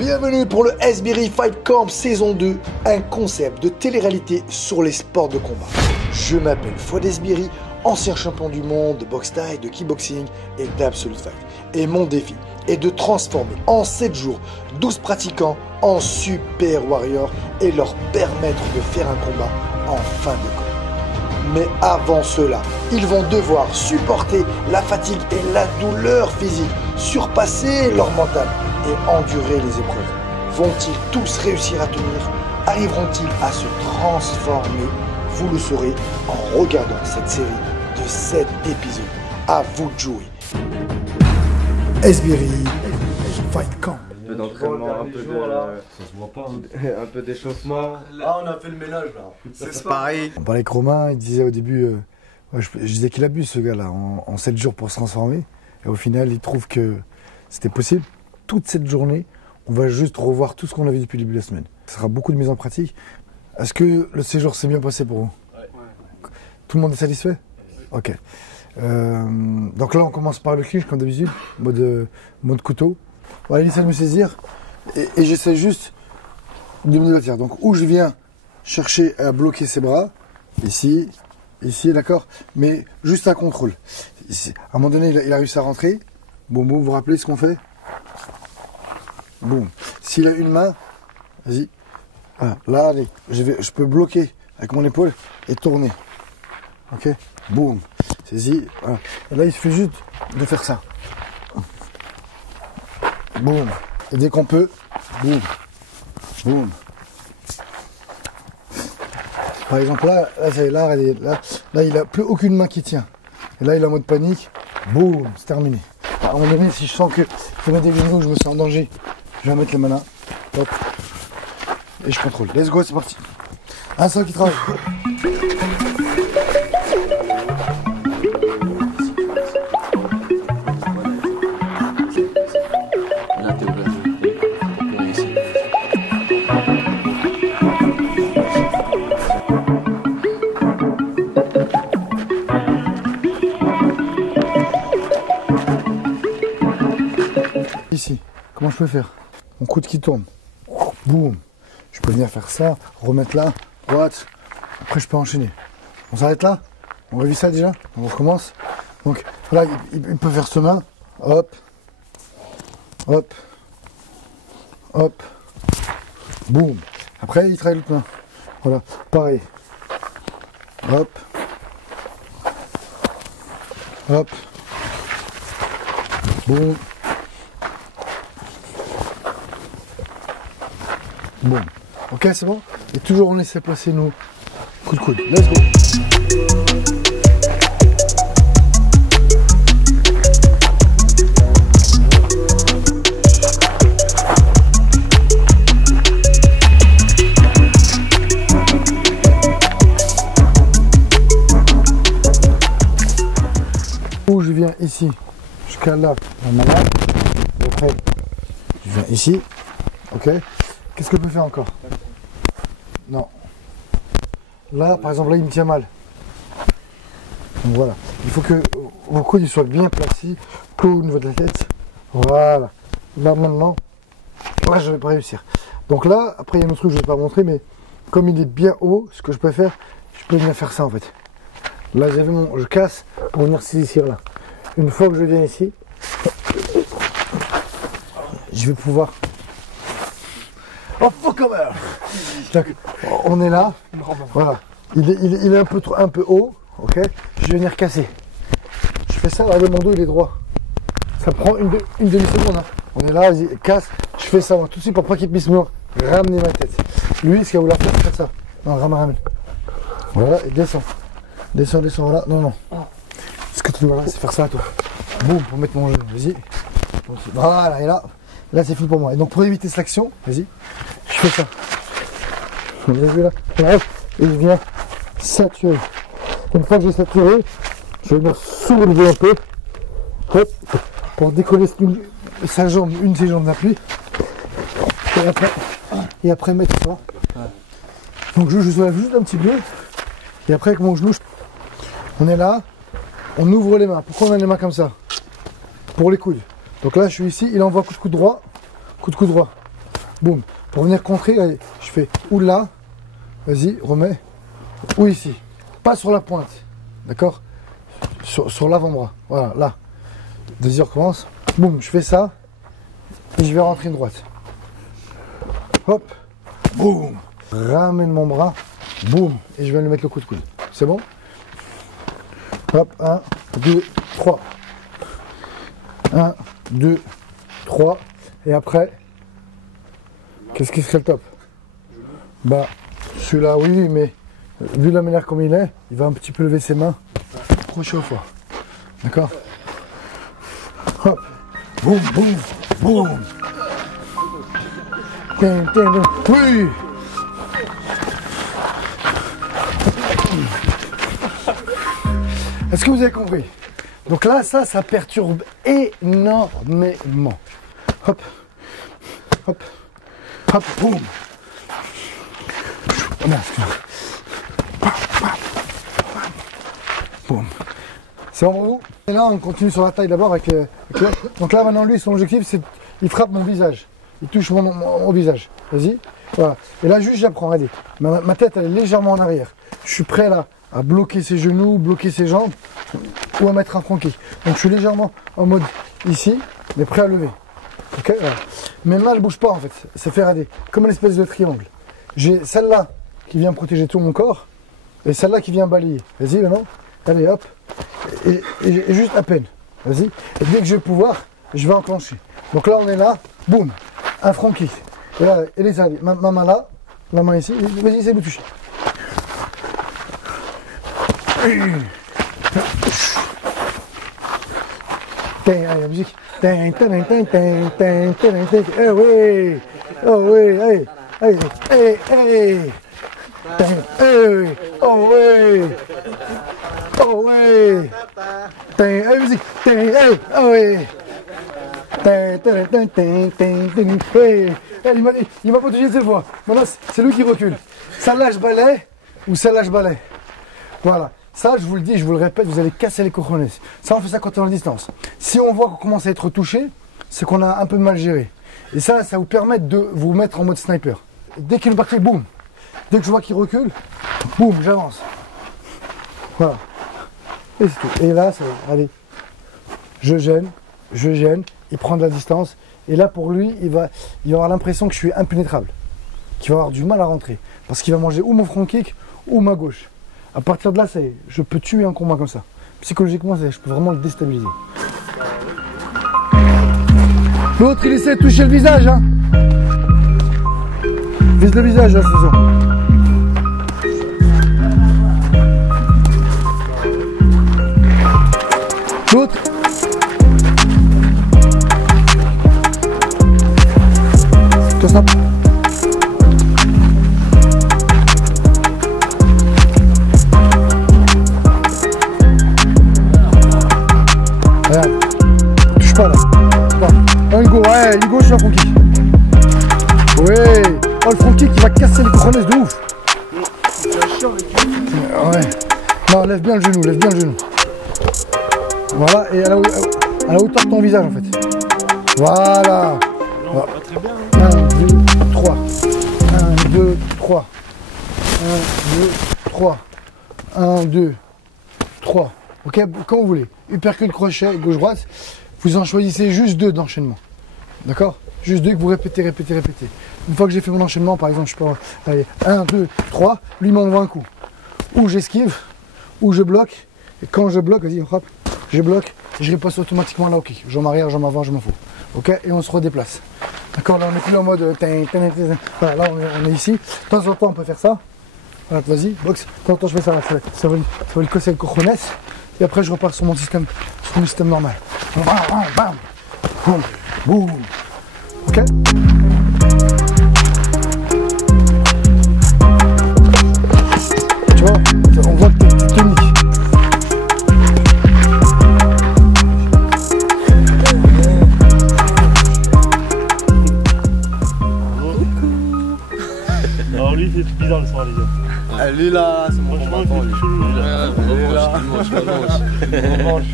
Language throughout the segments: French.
Bienvenue pour le Esbiri Fight Camp saison 2, un concept de télé-réalité sur les sports de combat. Je m'appelle Fouad Esbiri, ancien champion du monde de boxe thaï, de kickboxing et d'Absolute Fight. Et mon défi est de transformer en 7 jours 12 pratiquants en super warriors et leur permettre de faire un combat en fin de camp. Mais avant cela, ils vont devoir supporter la fatigue et la douleur physique, surpasser leur mental et endurer les épreuves. Vont-ils tous réussir à tenir? Arriveront-ils à se transformer? Vous le saurez en regardant cette série de 7 épisodes. À vous de jouer. Esbiri Fight Camp. Un peu d'entraînement, un peu de... Ça se voit pas, hein. Un peu d'échauffement. Ah, on a fait le ménage là. C'est pareil. On parlait avec Romain, il disait au début, je disais qu'il abuse ce gars-là, en 7 jours pour se transformer. Et au final, il trouve que c'était possible. Toute cette journée, on va juste revoir tout ce qu'on a vu depuis le début de la semaine. Ce sera beaucoup de mise en pratique. Est-ce que le séjour s'est bien passé pour vous? Ouais. Tout le monde est satisfait? Ok. Donc là, on commence par le clinch comme d'habitude, mode couteau. On va essayer de me saisir et j'essaie juste de me débattre. Donc où je viens chercher à bloquer ses bras, ici, d'accord, mais juste un contrôle. Ici. À un moment donné, il a réussi à rentrer. Boum, boum, vous vous rappelez ce qu'on fait? Boum. S'il a une main, vas-y. Voilà. Là, allez, je peux bloquer avec mon épaule et tourner. Ok? Boum. Saisis. Voilà. Et là, il suffit juste de faire ça. Boum. Et dès qu'on peut, boum. Boum. Par exemple, là, il n'a plus aucune main qui tient. Et là, il est en mode panique. Boum, c'est terminé. À un moment donné, si je sens que je vais mettre des genoux, je me sens en danger, je vais mettre les mains là. Hop. Et je contrôle. Let's go, c'est parti. Un seul qui travaille. Ici, comment je peux faire? Mon coude qui tourne. Boum. Je peux venir faire ça, remettre là, droite. Après, je peux enchaîner. On s'arrête là? On a vu ça déjà? On recommence. Donc là, il peut faire ce main. Hop. Hop. Hop. Boum. Après, il travaille l'autre main. Voilà. Pareil. Hop. Hop. Boum. Bon, ok, c'est bon. Et toujours on essaie de placer nos coups de coude. Let's go. Où je viens ici, jusqu'à là, normalement. Après, je viens ici, ok. Qu'est-ce que je peux faire encore? Non. Là, par exemple, là, il me tient mal. Donc voilà. Il faut que vos coudes soient bien placés, au niveau de la tête. Voilà. Là, maintenant, là, je ne vais pas réussir. Donc là, après, il y a un autre truc que je ne vais pas montrer, mais comme il est bien haut, ce que je peux faire, je peux venir faire ça, en fait. Là, je casse pour venir saisir là. Une fois que je viens ici, je vais pouvoir... Oh fuck man. On est là, voilà. Il est un peu haut, ok. Je vais venir casser. Je fais ça, regardez mon dos il est droit. Ça prend une demi-seconde. Hein. On est là, vas-y, casse. Je fais ça moi, tout de suite pour pas qu'il puisse me ramener ma tête. Lui, ce qu'il va vouloir faire, c'est ça. Non, ramène. Voilà, et descends. Descends, voilà. Non. Ce que tu dois là, c'est faire ça toi. Boum, pour mettre mon genou, vas-y. Voilà, et là c'est fini pour moi. Et donc pour éviter cette action, vas-y. Je fais ça. Vous avez vu là? Et je viens saturer. Une fois que j'ai saturé, je vais venir soulever un peu. Hop, pour décoller sa jambe, une de ses jambes d'appui. Et après mettre ça. Donc je soulève juste un petit peu. Et après avec mon genou, on est là. On ouvre les mains. Pourquoi on a les mains comme ça? Pour les coudes. Donc là je suis ici, il envoie coup de coude droit. Coup de coude droit. boum. Pour venir contrer, allez, je fais ou là, vas-y, remets, ou ici. Pas sur la pointe, d'accord? Sur l'avant-bras, voilà, là. Vas-y, on recommence. Boum, je fais ça, et je vais rentrer une droite. Hop, boum. Ramène mon bras, boum, et je viens lui mettre le coup de coude. C'est bon? Hop, 1, 2, 3. 1, 2, 3. Et après, qu'est-ce qui serait le top? Bah, celui-là, oui, mais vu la manière comme il est, il va un petit peu lever ses mains, crochet au foie. D'accord? Hop, boum, boum, boum. Oui. Est-ce que vous avez compris? Donc là, ça perturbe énormément. Hop, hop, hop, boum. Oh merde, boum. C'est bon pour vous? Et là, on continue sur la taille d'abord avec donc là, maintenant, lui, son objectif, c'est il frappe mon visage. Il touche mon visage. Vas-y. Voilà. Et là, juste, j'apprends. Regardez. Ma tête, elle est légèrement en arrière. Je suis prêt là à bloquer ses genoux, bloquer ses jambes ou à mettre un front kick. Donc, je suis légèrement en mode ici, mais prêt à lever. Ok, voilà. Mes mains ne bougent pas en fait. Ça fait rader. Comme une espèce de triangle. J'ai celle-là qui vient protéger tout mon corps et celle-là qui vient balayer. Vas-y, maintenant. Allez, hop. Et juste à peine. Vas-y. Et dès que je vais pouvoir, je vais enclencher. Donc là, on est là. Boum. Un front kick. Et là, ma main là. La main ici. Vas-y, essaye de me toucher. Allez, la musique. Oh oui. Oh oui. Allez. Allez. Allez. Allez. Oh oui. Oh oui. Allez, musique. Oh oui. Il m'a protégé cette fois. Maintenant, c'est lui qui recule. Celle-là, je balaye ou celle-là, je balaye. Voilà. Ça, je vous le dis, je vous le répète, vous allez casser les cojones. Ça, on fait ça quand on est en distance. Si on voit qu'on commence à être touché, c'est qu'on a un peu mal géré. Et ça vous permet de vous mettre en mode sniper. Et dès qu'il est parti, boum. Dès que je vois qu'il recule, boum, j'avance. Voilà. Et c'est tout. Et là, allez. Je gêne. Il prend de la distance. Et là, pour lui, il va avoir l'impression que je suis impénétrable. Qu'il va avoir du mal à rentrer. Parce qu'il va manger ou mon front kick ou ma gauche. À partir de là, je peux tuer un combat comme ça. Psychologiquement, je peux vraiment le déstabiliser. L'autre, il essaie de toucher le visage. Hein. Vise le visage, là, c'est ça. L'autre. Snap. Regarde. Touche pas là. Un go, ouais, il gauche, un front kick. Ouais. Oh, le front kick, il va casser les cojones de ouf. Ouais. Non, lève bien le genou, Voilà, et à la hauteur de ton visage en fait. Voilà. Non, voilà. Pas très bien. 1, 2, 3. 1, 2, 3. 1, 2, 3. 1, 2, 3. Ok, quand vous voulez. Uppercut, crochet, gauche-droite. Vous en choisissez juste 2 d'enchaînement. D'accord? Juste 2 que vous répétez. Une fois que j'ai fait mon enchaînement, par exemple, je peux aller 1, 2, 3. Lui m'envoie un coup. Ou j'esquive, ou je bloque. Et quand je bloque, vas-y, hop, je bloque. Et je riposte automatiquement là au kick. J'en arrière, j'en avant, je m'en fous. Ok? Et on se redéplace. D'accord, là on est plus en mode voilà, là on est ici. De temps en temps on peut faire ça. Voilà, vas-y, boxe. De temps en temps je fais ça, ça va lui casser le cojones. Et après je repars sur mon système normal. Bam, bam, bam. Boum, boum. Ok. Tu vois, on voit que tu te niques. Alors lui il fait bizarre le soir les gars. Ah, lui là, c'est mon combattant lui. Revanche.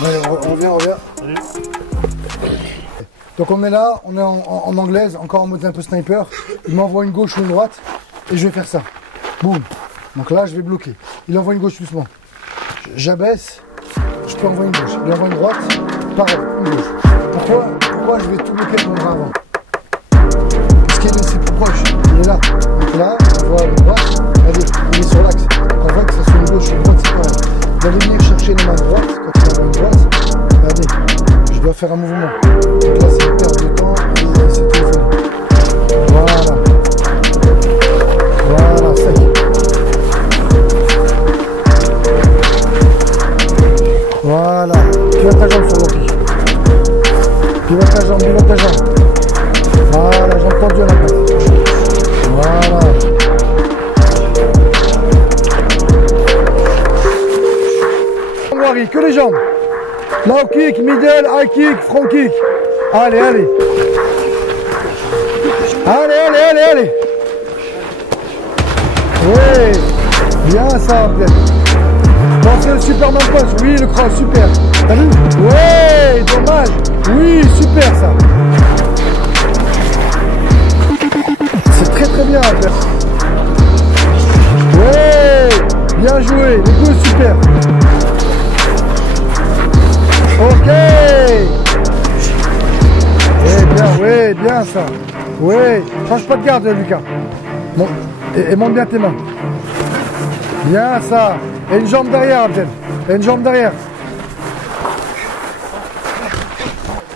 Allez, on revient. Allez. Donc on est là, on est en anglaise, encore en mode un peu sniper. Il m'envoie une gauche ou une droite et je vais faire ça. Boum. Donc là, je vais bloquer. Il envoie une gauche doucement. J'abaisse, je peux envoyer une gauche. Il envoie une droite, pareil, une gauche. Pourquoi je vais tout bloquer avec mon bras avant? Parce qu'il est plus proche, il est là. Donc là, on voit une droite, regardez, il est sur l'axe. Donc on voit que ça soit une gauche ou une droite, c'est pareil. Vous allez venir chercher les mains droite, quand il envoie une droite, regardez, je dois faire un mouvement. Donc là, c'est une perte de temps et c'est téléphoné. Voilà. Voilà, ça y est. Voilà. Pivote ta jambe sur le pied. Pivote ta jambe, pivote ta jambe. Voilà, jambe tendue à la place. Voilà. Que les jambes. Low kick, middle, high kick, front kick. Allez, allez. Allez, allez, allez, allez. Oui. Bien ça, peut-être. Pensez le Superman Punch. Oui, le cross, super. T'as vu? Oui, dommage. Oui, super ça. C'est très très bien, peut-être. Oui. Bien joué. Les deux, super. Ok. Oui, bien ça. Oui. Change pas de garde, Lucas. Bon. Et monte bien tes mains. Bien ça. Et une jambe derrière, Abdel. Et une jambe derrière.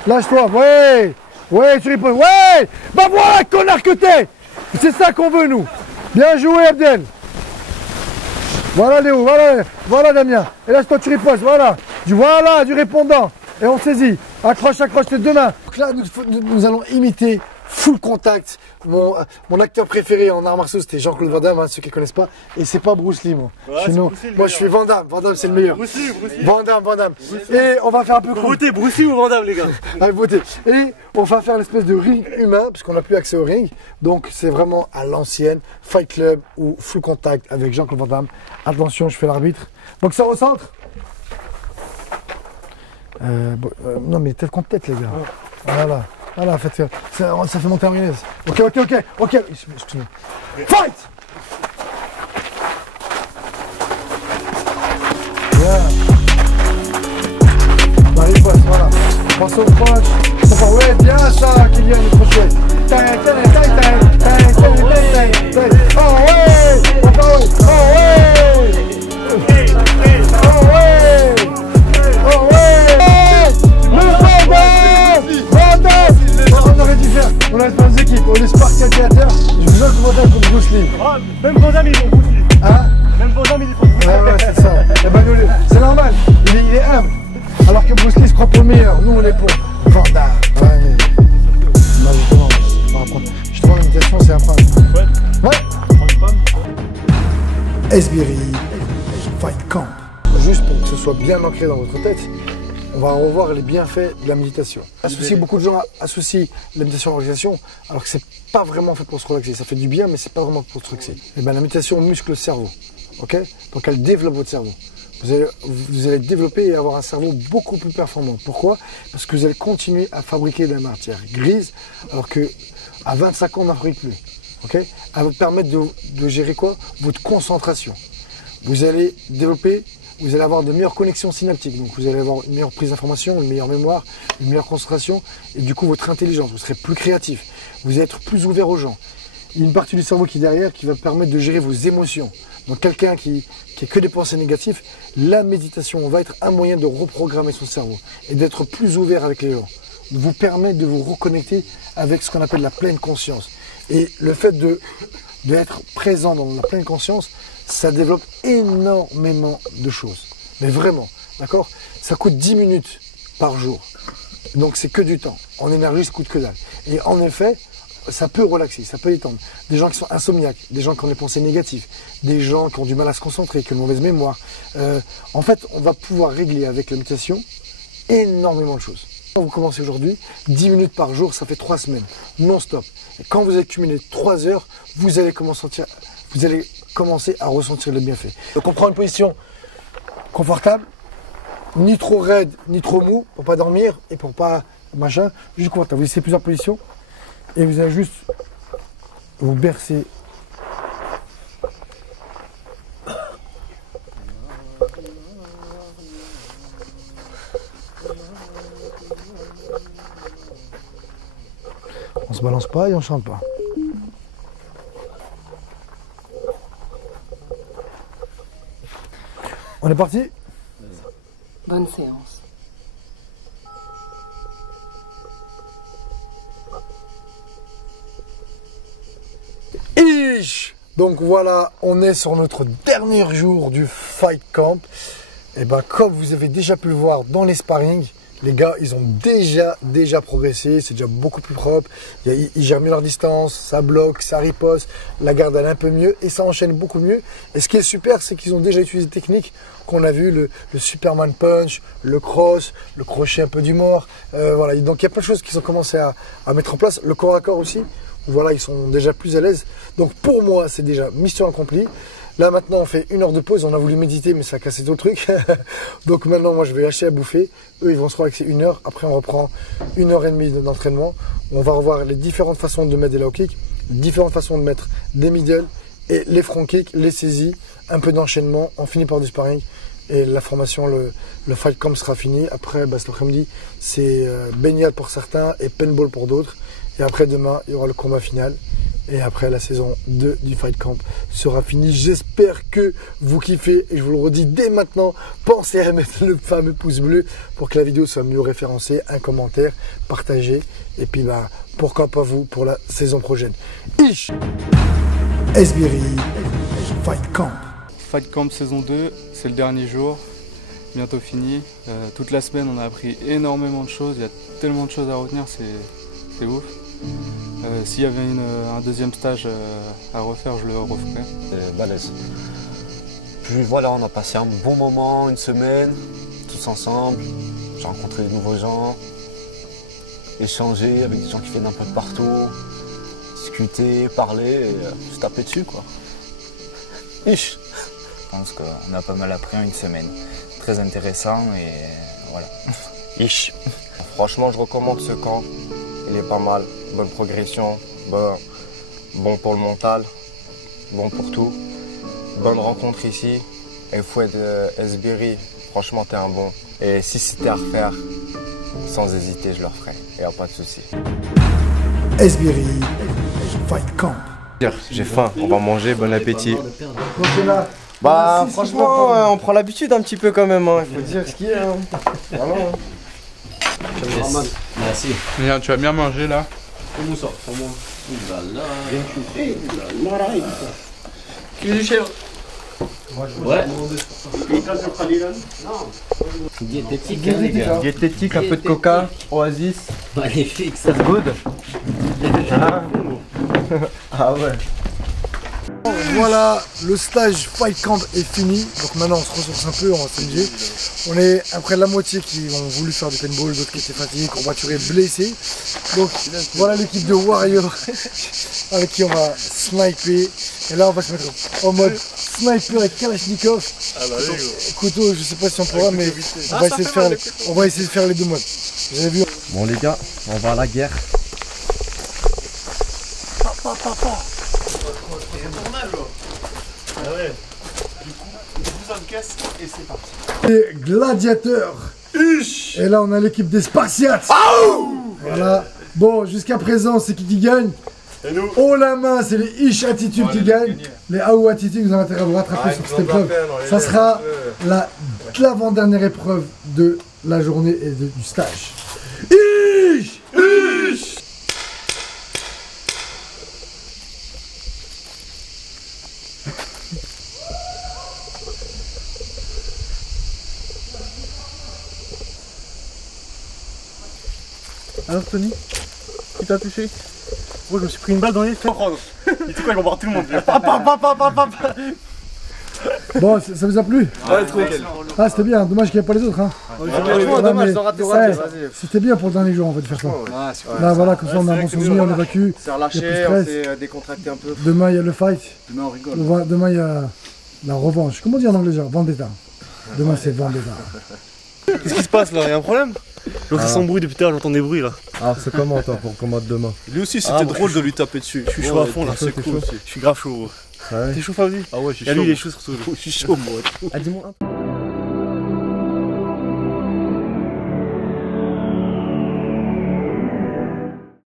Lâche-toi. Ouais. Ouais, tu riposte. Ouais. Bah voilà, connard que t'es. C'est ça qu'on veut, nous. Bien joué, Abdel. Voilà, Léo. Voilà, voilà Damien. Et lâche-toi, tu ripostes. Voilà. Voilà, du répondant. Et on saisit. Accroche, accroche tes deux mains. Donc là, nous allons imiter full contact. Mon acteur préféré en arts martiaux, c'était Jean-Claude Van Damme, hein, ceux qui ne connaissent pas. Et c'est pas Bruce Lee, moi. Ouais, moi, je suis Van Damme. Van Damme, c'est le meilleur. Bruce Lee. Van Damme. Et on va faire un peu comme... Votez Bruce Lee ou Van Damme, les gars. Allez, votez. Et on va faire l'espèce de ring humain, parce qu'on n'a plus accès au ring. Donc, c'est vraiment à l'ancienne, Fight Club ou full contact avec Jean-Claude Van Damme. Attention, je fais l'arbitre. Donc, ça recentre. Non, mais tête contre tête, les gars. Voilà. Voilà, faites, ça fait monter un mayonnaise. Ok. Fight! Bien. Marie passe, voilà. Pense au punch. Ouais, bien ça, Kylian, il est trop chouette. Oh ouais! On aurait dû faire, on aurait fait deux équipes, on est Spark calculateur, je veux que vous votez pour Bruce Lee. Ah, même Van Damme, il est pour Bruce Lee. Hein? Même Van Damme, il est pour Bruce Lee. Ouais, c'est ça. Eh ben, c'est normal, il est humble. Alors que Bruce Lee se croit pour le meilleur, nous on est pour Van Damme. Ouais, mais... Non, justement, on va apprendre. Justement, l'imitation, c'est apprendre. Ouais. Esbiri, Fight Camp. Juste pour que ce soit bien ancré dans votre tête, on va revoir les bienfaits de la méditation. Beaucoup de gens associent la méditation à la relaxation, alors que c'est pas vraiment fait pour se relaxer. Ça fait du bien, mais c'est pas vraiment pour se relaxer. Et ben, la méditation muscle le cerveau, ok? Donc elle développe votre cerveau. Vous allez développer et avoir un cerveau beaucoup plus performant. Pourquoi? Parce que vous allez continuer à fabriquer de la matière grise, alors que à 25 ans, on n'en fabrique plus. Ok? Elle va vous permettre de gérer quoi? Votre concentration. Vous allez développer. Vous allez avoir de meilleures connexions synaptiques, donc vous allez avoir une meilleure prise d'information, une meilleure mémoire, une meilleure concentration, et du coup votre intelligence, vous serez plus créatif, vous allez être plus ouvert aux gens. Il y a une partie du cerveau qui est derrière qui va permettre de gérer vos émotions. Donc quelqu'un qui a que des pensées négatives, la méditation va être un moyen de reprogrammer son cerveau et d'être plus ouvert avec les gens, de vous permettre de vous reconnecter avec ce qu'on appelle la pleine conscience. Et le fait d'être présent dans la pleine conscience, ça développe énormément de choses. Mais vraiment, d'accord? Ça coûte 10 minutes par jour. Donc c'est que du temps. En énergie, ça coûte que dalle. Et en effet, ça peut relaxer, ça peut détendre. Des gens qui sont insomniaques, des gens qui ont des pensées négatives, des gens qui ont du mal à se concentrer, qui ont une mauvaise mémoire. En fait, on va pouvoir régler avec la méditation énormément de choses. Quand vous commencez aujourd'hui, 10 minutes par jour, ça fait 3 semaines, non-stop. Et quand vous accumulez 3 heures, vous allez commencer à ressentir le bienfait. Donc on prend une position confortable, ni trop raide, ni trop mou, pour pas dormir et pour pas machin, juste contact. Vous laissez plusieurs positions et vous allez juste vous bercer. On se balance pas et on chante pas. On est parti? Bonne séance. Donc voilà, on est sur notre dernier jour du Fight Camp. Et ben comme vous avez déjà pu le voir dans les sparring, les gars, ils ont déjà progressé, c'est déjà beaucoup plus propre. Ils gèrent mieux leur distance, ça bloque, ça riposte, la garde elle est un peu mieux et ça enchaîne beaucoup mieux. Et ce qui est super, c'est qu'ils ont déjà utilisé des techniques qu'on a vu, le Superman Punch, le cross, le crochet un peu du mort. Voilà, donc il y a plein de choses qu'ils ont commencé à mettre en place. Le corps à corps aussi, où voilà, ils sont déjà plus à l'aise. Donc pour moi, c'est déjà mission accomplie. Là maintenant on fait 1 heure de pause, on a voulu méditer mais ça a cassé tout le truc. Donc maintenant moi je vais lâcher à bouffer, eux ils vont se relaxer 1 heure, après on reprend 1h30 d'entraînement. On va revoir les différentes façons de mettre des low kicks, différentes façons de mettre des middle et les front kicks, les saisies, un peu d'enchaînement, on finit par du sparring et la formation, le fight camp sera fini. Après cet après-midi c'est baignade pour certains et paintball pour d'autres. Et après demain il y aura le combat final. Et après la saison 2 du Fight Camp sera finie. J'espère que vous kiffez. Et je vous le redis dès maintenant, pensez à mettre le fameux pouce bleu pour que la vidéo soit mieux référencée. Un commentaire, partagez. Et puis bah, pourquoi pas vous pour la saison prochaine. Esbiri Fight Camp. Fight Camp saison 2, c'est le dernier jour. Bientôt fini. Toute la semaine on a appris énormément de choses. Il y a tellement de choses à retenir, c'est ouf. S'il y avait un deuxième stage à refaire, je le referais. Balèze. Puis voilà, on a passé un bon moment, une semaine, tous ensemble. J'ai rencontré de nouveaux gens, échangé avec des gens qui viennent un peu de partout, discuter, parler et se taper dessus quoi. Je pense qu'on a pas mal appris en une semaine. Très intéressant et voilà. Franchement, je recommande ce camp. Il est pas mal, bonne progression, bon pour le mental, bon pour tout. Bonne rencontre ici. Et Fouad Esbiri, franchement t'es un bon. Et si c'était à refaire, sans hésiter je le referais, il n'y a pas de souci. Esbiri Fight Camp. J'ai faim, on va manger, bon appétit. Bah franchement on prend l'habitude un petit peu quand même, hein. Il faut dire ce qu'il y a. Vraiment. Merci. Bien, tu vas bien manger là. Comment ça? Comment? Ouais. Diététique, hein, les gars. Diététique, un peu de coca, oasis. Magnifique, ça. Good. Ah ouais. Voilà, le stage Fight Camp est fini. Donc maintenant on se ressource un peu, on va s'amuser. On est après la moitié qui ont voulu faire du paintball, d'autres qui étaient fatigués, combatturés, blessés. Donc voilà l'équipe de Warrior avec qui on va sniper. Et là on va se mettre en mode sniper avec Kalachnikov. Couteau, je sais pas si on pourra, mais on va essayer de faire les deux modes. Vous avez vu? Bon les gars, on va à la guerre. Les gladiateurs. Et là on a l'équipe des Spartiates. Voilà. Bon, jusqu'à présent c'est qui gagne? Haut la main, c'est les Ish Attitude qui gagnent. Les Aou Attitude, vous avez intérêt à vous rattraper sur cette épreuve. Ça sera l'avant-dernière épreuve de la journée et du stage. Ish Alors Tony, qui t'a touché? Moi je me suis pris une balle dans les fesses. Il tout quoi, ils vont voir tout le monde. Bon, ça vous a plu? Ouais, trop. Ah, c'était bien, dommage qu'il n'y ait pas les autres. Hein. Franchement, dommage, ils ont raté. C'était bien pour le dernier jour en fait de faire ça. Ah, super. Là voilà, comme ça on a un bon souvenir, on évacue. C'est relâché, on s'est décontracté un peu. Demain il y a le fight. Demain on rigole. Demain il y a la revanche. Comment dire en anglais déjà? Vendetta. Demain c'est Vendetta. Qu'est-ce qui se passe là? Y'a un problème? J'entends son bruit depuis tout à l'heure, j'entends des bruits là. Alors c'est comment toi pour combattre demain? Lui aussi c'était drôle de lui taper dessus. Je suis chaud à fond là, c'est cool. Je suis grave chaud. Ah ouais? T'es chaud Fabien? Ah ouais, je suis chaud. chaud. Lui il est chaud surtout. Je suis chaud moi. Ah dis-moi un peu.